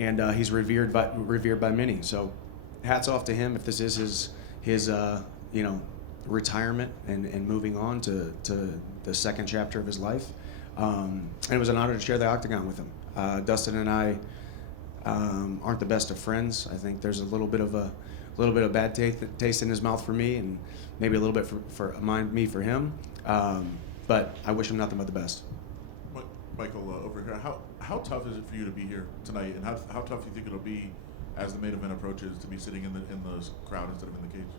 and he's revered by many. So, hats off to him if this is his retirement and moving on to the second chapter of his life. And it was an honor to share the octagon with him. Dustin and I aren't the best of friends. I think there's a little bit of bad taste in his mouth for me, and maybe a little bit for me for him. But I wish him nothing but the best. Michael, over here, how tough is it for you to be here tonight, and how tough do you think it'll be as the main event approaches to be sitting in the crowd instead of in the cage?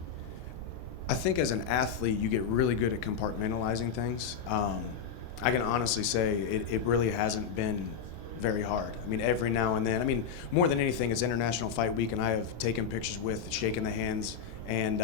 I think as an athlete, you get really good at compartmentalizing things. I can honestly say it really hasn't been very hard. I mean, every now and then. I mean, more than anything, it's International Fight Week, and I have taken pictures with, shaken the hands, and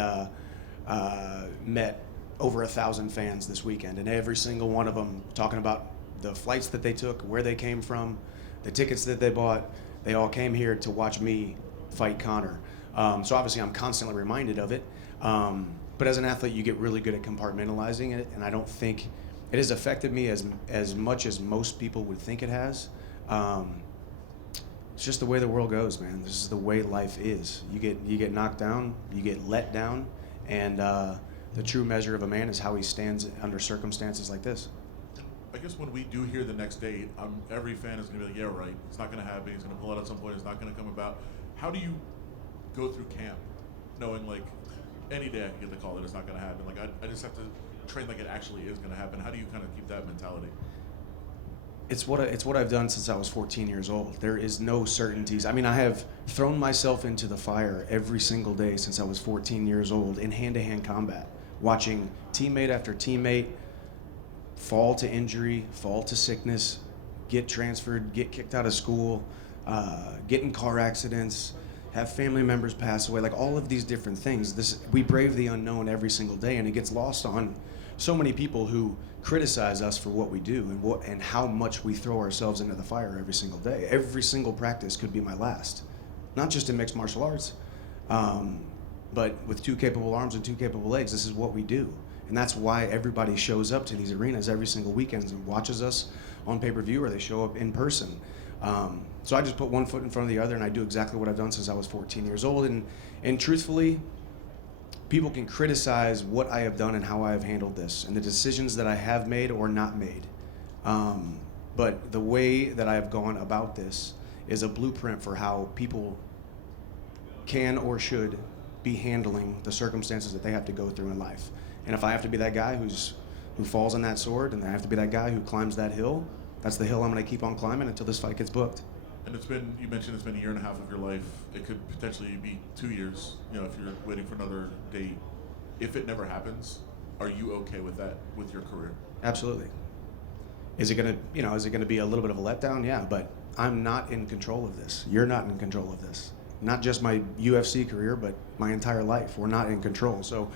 met over 1,000 fans this weekend, and every single one of them talking about the flights that they took, where they came from, the tickets that they bought. They all came here to watch me fight Conor. So obviously, I'm constantly reminded of it. But as an athlete, you get really good at compartmentalizing it, and I don't think it has affected me as much as most people would think it has. It's just the way the world goes, man. This is the way life is. You get knocked down, you get let down, and the true measure of a man is how he stands under circumstances like this. I guess when we do hear the next date, every fan is going to be like, yeah, right, it's not going to happen. He's going to pull out at some point. It's not going to come about. How do you go through camp knowing, like, any day I can get the call that it's not going to happen? Like, I just have to train like it actually is going to happen. How do you kind of keep that mentality? It's what I've done since I was 14 years old. There is no certainties. I mean, I have thrown myself into the fire every single day since I was 14 years old in hand-to-hand combat, watching teammate after teammate fall to injury, fall to sickness, get transferred, get kicked out of school, get in car accidents, have family members pass away, like all of these different things. We brave the unknown every single day, and it gets lost on so many people who criticize us for what we do and how much we throw ourselves into the fire every single day. Every single practice could be my last, not just in mixed martial arts, but with 2 capable arms and 2 capable legs. This is what we do. And that's why everybody shows up to these arenas every single weekend and watches us on pay-per-view, or they show up in person. So I just put one foot in front of the other, and I do exactly what I've done since I was 14 years old. And truthfully, people can criticize what I have done and how I have handled this and the decisions that I have made or not made. But the way that I have gone about this is a blueprint for how people can or should be handling the circumstances that they have to go through in life. And if I have to be that guy who falls on that sword, and I have to be that guy who climbs that hill, that's the hill I'm going to keep on climbing until this fight gets booked. And you mentioned it's been a year and a half of your life. It could potentially be 2 years, if you're waiting for another date. If it never happens, are you okay with that, with your career? Absolutely. Is it going to be a little bit of a letdown? Yeah, but I'm not in control of this. You're not in control of this. Not just my UFC career, but my entire life. We're not in control. So,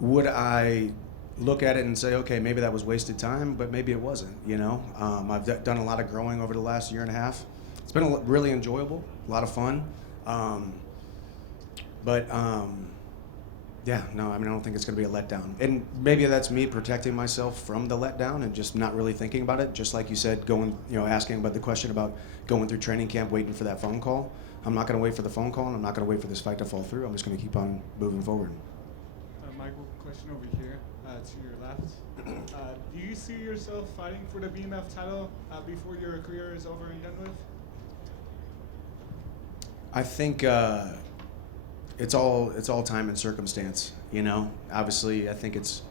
would I look at it and say, okay, maybe that was wasted time, but maybe it wasn't, I've done a lot of growing over the last year and a half. It's been really enjoyable, a lot of fun. Yeah, no, I don't think it's going to be a letdown. And maybe that's me protecting myself from the letdown and just not really thinking about it. Just like you said, asking about the question about going through training camp, waiting for that phone call. I'm not going to wait for the phone call, and I'm not going to wait for this fight to fall through. I'm just going to keep on moving forward. Michael, question over here to your left. Do you see yourself fighting for the BMF title before your career is over and done with? I think it's all time and circumstance. Obviously, I think it's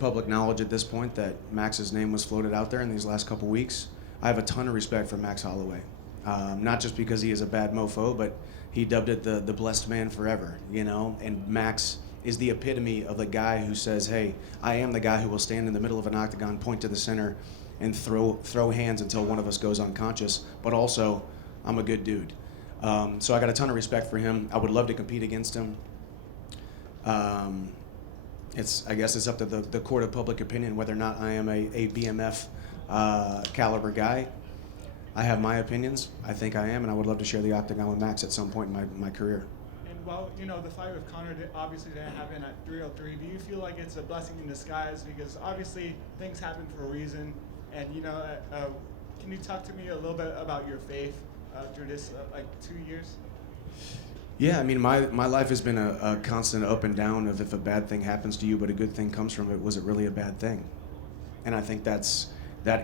public knowledge at this point that Max's name was floated out there in these last couple weeks. I have a ton of respect for Max Holloway, not just because he is a bad mofo, but he dubbed it the blessed man forever. And Max is the epitome of the guy who says, hey, I am the guy who will stand in the middle of an octagon, point to the center, and throw hands until one of us goes unconscious, but also, I'm a good dude. So I got a ton of respect for him. I would love to compete against him. I guess it's up to the court of public opinion whether or not I am a BMF caliber guy. I have my opinions. I think I am, and I would love to share the octagon with Max at some point in my career. Well, the fight with Conor obviously didn't happen at 303. Do you feel like it's a blessing in disguise? Because obviously things happen for a reason, and Can you talk to me a little bit about your faith through this 2 years? Yeah, I mean, my life has been a constant up and down of if a bad thing happens to you, but a good thing comes from it, was it really a bad thing? And I think that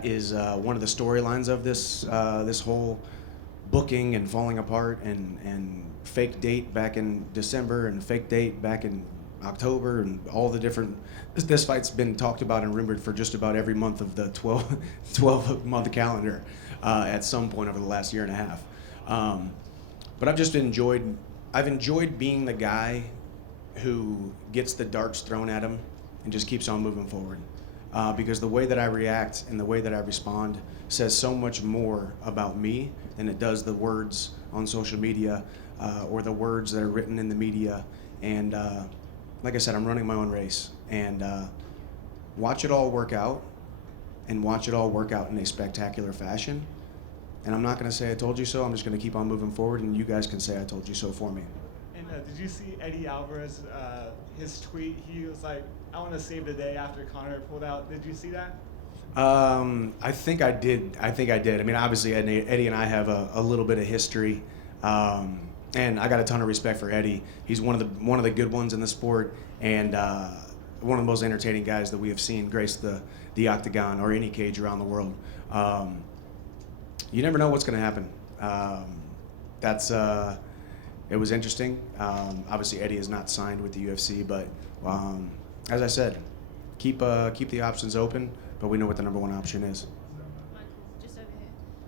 is one of the storylines of this whole booking and falling apart and fake date back in December and fake date back in October and all the different. This fight's been talked about and rumored for just about every month of the 12-month calendar at some point over the last year and a half. But I've enjoyed being the guy who gets the darts thrown at him and just keeps on moving forward. Because the way that I react and the way that I respond says so much more about me than it does the words on social media or the words that are written in the media. And like I said, I'm running my own race. And watch it all work out, and watch it all work out in a spectacular fashion. And I'm not going to say I told you so. I'm just going to keep on moving forward, and you guys can say I told you so for me. And did you see Eddie Alvarez, his tweet? He was like, I want to save the day after Conor pulled out. Did you see that? I think I did. I mean, obviously, Eddie and I have a little bit of history. And I got a ton of respect for Eddie. He's one of the good ones in the sport, and one of the most entertaining guys that we have seen grace the octagon or any cage around the world. You never know what's going to happen. It was interesting. Obviously, Eddie is not signed with the UFC, but as I said, keep the options open. But we know what the number one option is. Michael, just over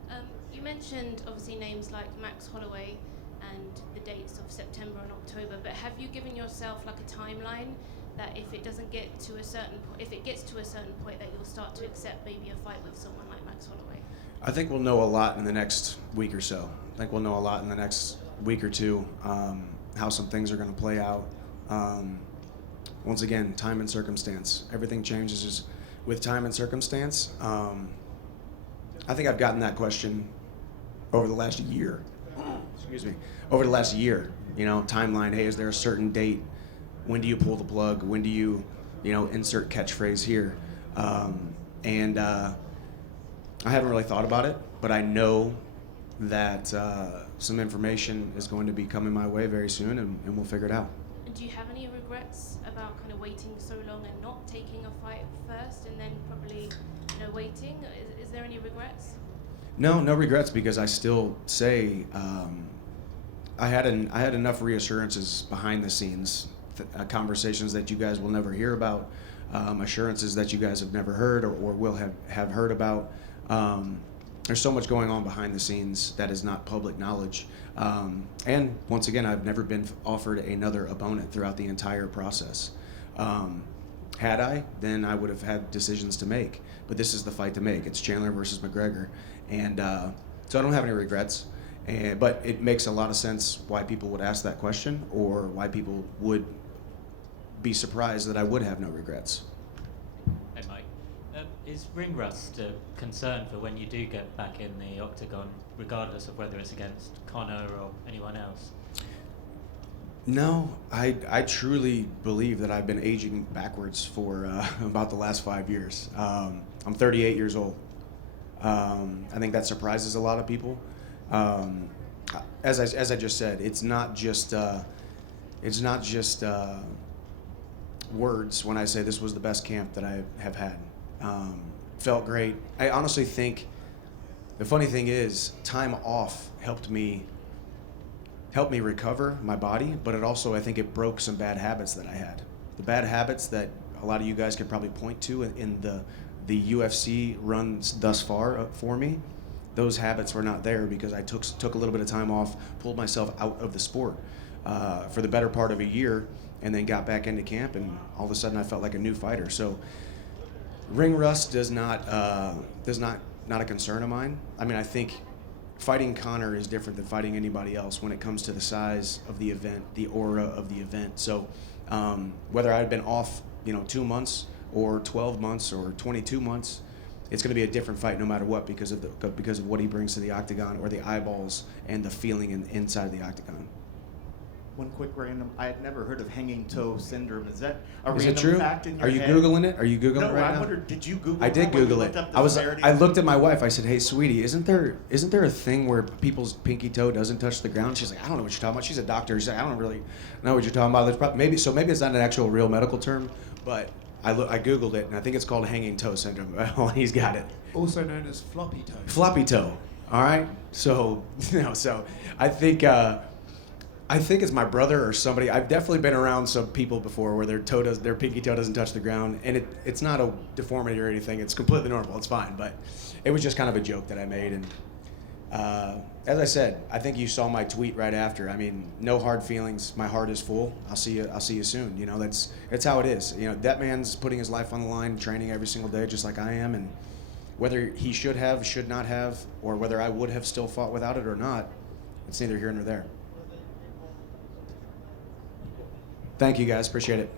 here. You mentioned obviously names like Max Holloway and the dates of September and October, but have you given yourself like a timeline that if it doesn't get to a certain if it gets to a certain point that you'll start to accept maybe a fight with someone like Max Holloway? I think we'll know a lot in the next week or so. I think we'll know a lot in the next week or two how some things are going to play out. Once again, time and circumstance. Everything changes with time and circumstance. I think I've gotten that question over the last year. Excuse me. Over the last year, timeline. Hey, is there a certain date? When do you pull the plug? When do you, insert catchphrase here? And I haven't really thought about it, but I know that some information is going to be coming my way very soon, and we'll figure it out. And do you have any regrets about kind of waiting so long and not taking a fight first and then probably, waiting? Is there any regrets? No regrets, because I still say I had enough reassurances behind the scenes, conversations that you guys will never hear about, assurances that you guys have never heard or will have heard about. There's so much going on behind the scenes that is not public knowledge. And once again, I've never been offered another opponent throughout the entire process. Had I, then I would have had decisions to make. But this is the fight to make. It's Chandler versus McGregor. And so I don't have any regrets. But it makes a lot of sense why people would ask that question, or why people would be surprised that I would have no regrets. Hey Mike, is ring rust a concern for when you do get back in the octagon, regardless of whether it's against Conor or anyone else? No, I truly believe that I've been aging backwards for about the last 5 years. I'm 38 years old. I think that surprises a lot of people. As I just said, it's not just words when I say this was the best camp that I have had. Felt great. I honestly think the funny thing is time off helped me recover my body, but it also, I think it broke some bad habits that I had. The bad habits that a lot of you guys could probably point to in the UFC runs thus far for me. Those habits were not there because I took a little bit of time off, pulled myself out of the sport for the better part of a year, and then got back into camp, and all of a sudden I felt like a new fighter. So ring rust is not a concern of mine. I mean, I think fighting Conor is different than fighting anybody else when it comes to the size of the event, the aura of the event. So whether I had been off, 2 months or 12 months or 22 months, it's going to be a different fight no matter what because of what he brings to the octagon, or the eyeballs and the feeling inside the octagon. One quick random. I had never heard of hanging toe syndrome. Is that a Is random it true? fact in your Are you head? Googling it? Are you Googling No, it right I now? wondered. Did you Google? I did that when you Google looked it. up the I was. severity I of- looked at my wife. I said, "Hey, sweetie, isn't there a thing where people's pinky toe doesn't touch the ground?" She's like, "I don't know what you're talking about." She's a doctor. She's like, "I don't really know what you're talking about." There's maybe it's not an actual real medical term, but I Googled it and I think it's called hanging toe syndrome. Oh, he's got it. Also known as floppy toe. Floppy toe. All right. So I think it's my brother or somebody. I've definitely been around some people before where their pinky toe doesn't touch the ground, and it's not a deformity or anything. It's completely normal. It's fine. But it was just kind of a joke that I made. And as I said, I think you saw my tweet right after. I mean, no hard feelings. My heart is full. I'll see you soon. You know, that's how it is. You know, that man's putting his life on the line, training every single day, just like I am, and whether he should not have, or whether I would have still fought without it or not, it's neither here nor there. Thank you, guys. Appreciate it.